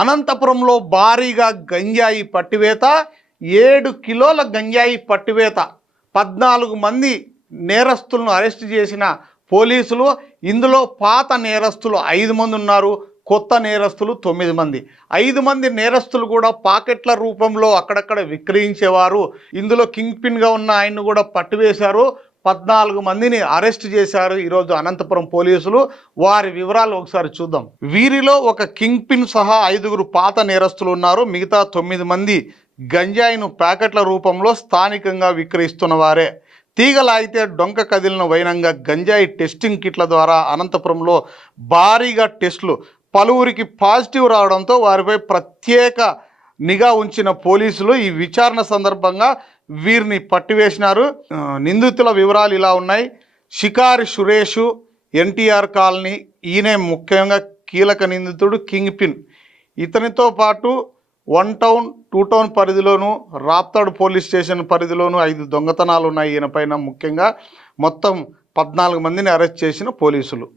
అనంతపురంలో భారీగా గంజాయి పట్టివేత, 7 కిలోల గంజాయి పట్టివేత, 14 మంది నేరస్తులను అరెస్ట్ చేసిన పోలీసులు. ఇందులో పాత నేరస్తులు 5 మంది ఉన్నారు, కొత్త నేరస్తులు 9 మంది. 5 మంది నేరస్తులు కూడా పాకెట్ల రూపంలో అక్కడక్కడ విక్రయించేవారు. ఇందులో కింగ్ పిన్గా ఉన్న ఆయన్ను కూడా పట్టివేశారు. 14 మందిని అరెస్ట్ చేశారు ఈరోజు అనంతపురం పోలీసులు. వారి వివరాలు ఒకసారి చూద్దాం. వీరిలో ఒక కింగ్ పిన్ సహా 5గురు పాత నేరస్తులు ఉన్నారు. మిగతా 9 మంది గంజాయిను ప్యాకెట్ల రూపంలో స్థానికంగా విక్రయిస్తున్న వారే. తీగలాగితే డొంక కదిలిన వైనంగా గంజాయి టెస్టింగ్ కిట్ల ద్వారా అనంతపురంలో భారీగా టెస్టులు, పలువురికి పాజిటివ్ రావడంతో వారిపై ప్రత్యేక నిఘా ఉంచిన పోలీసులు ఈ విచారణ సందర్భంగా వీరిని పట్టివేసినారు. నిందితుల వివరాలు ఇలా ఉన్నాయి. షికారి సురేషు, ఎన్టీఆర్ కాలనీ, ఈయనే ముఖ్యంగా కీలక నిందితుడు, కింగ్ పిన్. ఇతనితో పాటు 1 టౌన్ 2 టౌన్ పరిధిలోను, రాప్తాడు పోలీస్ స్టేషన్ పరిధిలోను 5 దొంగతనాలు ఉన్నాయి ఈయన పైన. ముఖ్యంగా మొత్తం 14 మందిని అరెస్ట్ చేసిన పోలీసులు.